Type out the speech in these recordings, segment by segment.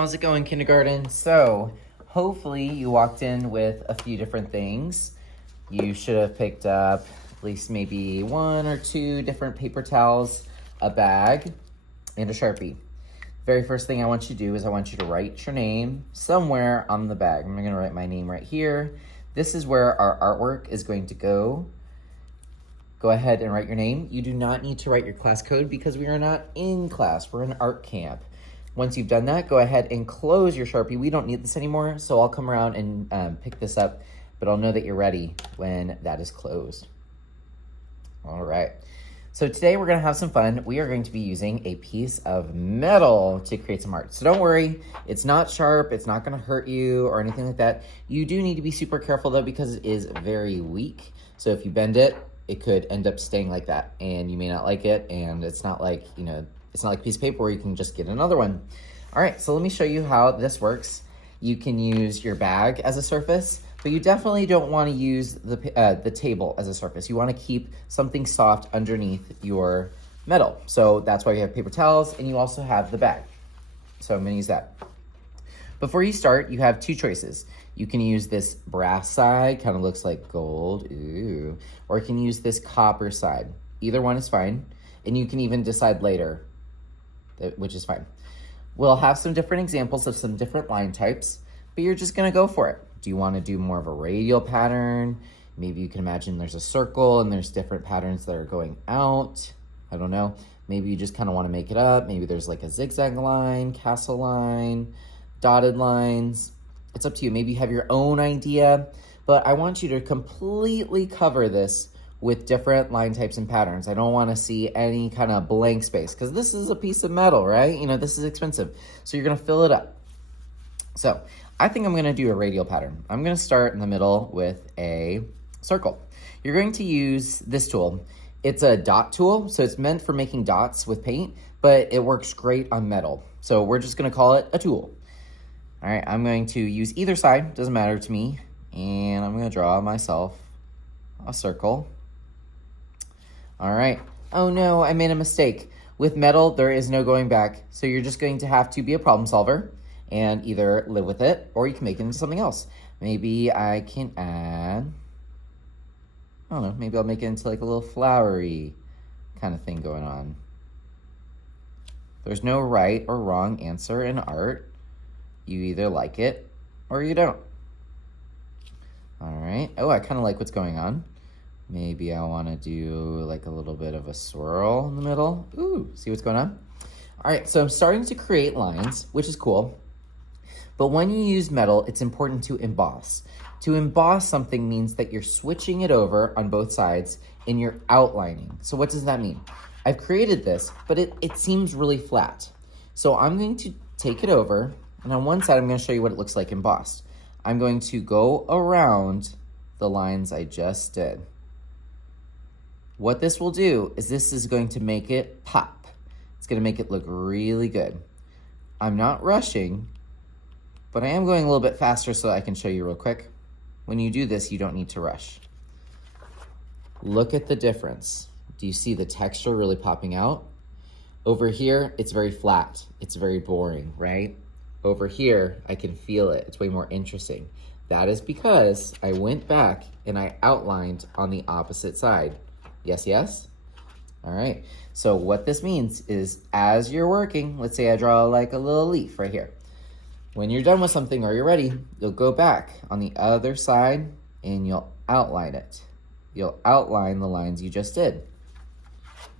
How's it going, kindergarten? So, hopefully you walked in with a few different things. You should have picked up at least maybe 1 or 2 different paper towels, a bag, and a Sharpie. Very first thing I want you to do is I want you to write your name somewhere on the bag. I'm gonna write my name right here. This is where our artwork is going to go. Go ahead and write your name. You do not need to write your class code because we are not in class, we're in art camp. Once you've done that, go ahead and close your Sharpie. We don't need this anymore, so I'll come around and pick this up, but I'll know that you're ready when that is closed. All right, so today we're gonna have some fun. We are going to be using a piece of metal to create some art. So don't worry, it's not sharp, it's not gonna hurt you or anything like that. You do need to be super careful though because it is very weak. So if you bend it, it could end up staying like that and you may not like it, and it's not like, it's not like a piece of paper where you can just get another one. All right, so let me show you how this works. You can use your bag as a surface, but you definitely don't want to use the table as a surface. You want to keep something soft underneath your metal. So that's why you have paper towels, and you also have the bag. So I'm gonna use that. Before you start, you have 2 choices. You can use this brass side, kind of looks like gold, ooh, or you can use this copper side. Either one is fine, and you can even decide later, which is fine. We'll have some different examples of some different line types, but you're just gonna go for it. Do you wanna do more of a radial pattern? Maybe you can imagine there's a circle and there's different patterns that are going out. I don't know. Maybe you just kind of wanna make it up. Maybe there's like a zigzag line, castle line, dotted lines. It's up to you. Maybe you have your own idea, but I want you to completely cover this with different line types and patterns. I don't want to see any kind of blank space because this is a piece of metal, right? This is expensive. So you're going to fill it up. So I think I'm going to do a radial pattern. I'm going to start in the middle with a circle. You're going to use this tool. It's a dot tool, so it's meant for making dots with paint, but it works great on metal. So we're just going to call it a tool. All right, I'm going to use either side, doesn't matter to me, and I'm going to draw myself a circle. All right. Oh no, I made a mistake. With metal, there is no going back. So you're just going to have to be a problem solver and either live with it or you can make it into something else. Maybe I can add, I don't know, maybe I'll make it into like a little flowery kind of thing going on. There's no right or wrong answer in art. You either like it or you don't. All right. Oh, I kind of like what's going on. Maybe I want to do like a little bit of a swirl in the middle. Ooh, see what's going on? All right, so I'm starting to create lines, which is cool. But when you use metal, it's important to emboss. To emboss something means that you're switching it over on both sides and you're outlining. So what does that mean? I've created this, but it seems really flat. So I'm going to take it over, and on one side, I'm going to show you what it looks like embossed. I'm going to go around the lines I just did. What this will do is this is going to make it pop. It's going to make it look really good. I'm not rushing, but I am going a little bit faster so I can show you real quick. When you do this, you don't need to rush. Look at the difference. Do you see the texture really popping out? Over here, it's very flat. It's very boring, right? Over here, I can feel it. It's way more interesting. That is because I went back and I outlined on the opposite side. Yes, yes? All right, so what this means is as you're working, let's say I draw like a little leaf right here. When you're done with something or you're ready, you'll go back on the other side and you'll outline it. You'll outline the lines you just did.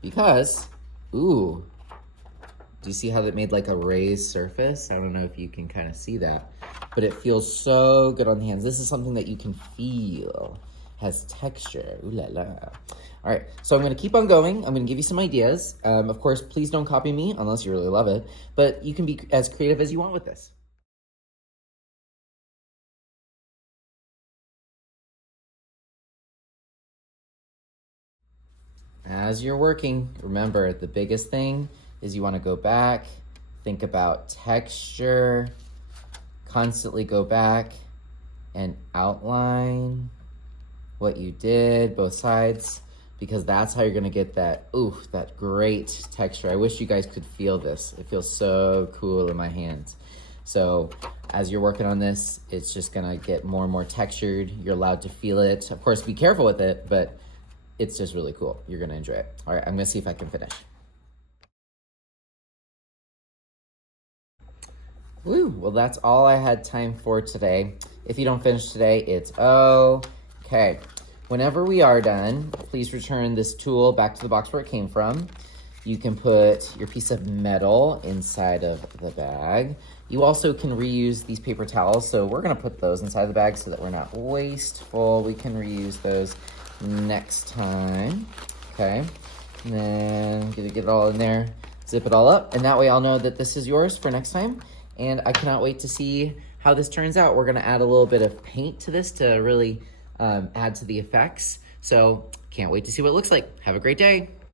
Because, ooh, do you see how that made like a raised surface? I don't know if you can kind of see that, but it feels so good on the hands. This is something that you can feel. Has texture, ooh la la. All right, so I'm gonna keep on going. I'm gonna give you some ideas. Of course, please don't copy me unless you really love it, but you can be as creative as you want with this. As you're working, remember the biggest thing is you wanna go back, think about texture, constantly go back and outline what you did, both sides, because that's how you're gonna get that, ooh, that great texture. I wish you guys could feel this. It feels so cool in my hands. So as you're working on this, it's just gonna get more and more textured. You're allowed to feel it. Of course, be careful with it, but it's just really cool. You're gonna enjoy it. All right, I'm gonna see if I can finish. Woo, well, that's all I had time for today. If you don't finish today, it's okay. Whenever we are done, please return this tool back to the box where it came from. You can put your piece of metal inside of the bag. You also can reuse these paper towels, so we're gonna put those inside the bag so that we're not wasteful. We can reuse those next time, okay? And then get it all in there, zip it all up, and that way I'll know that this is yours for next time. And I cannot wait to see how this turns out. We're gonna add a little bit of paint to this to really add to the effects. So can't wait to see what it looks like. Have a great day.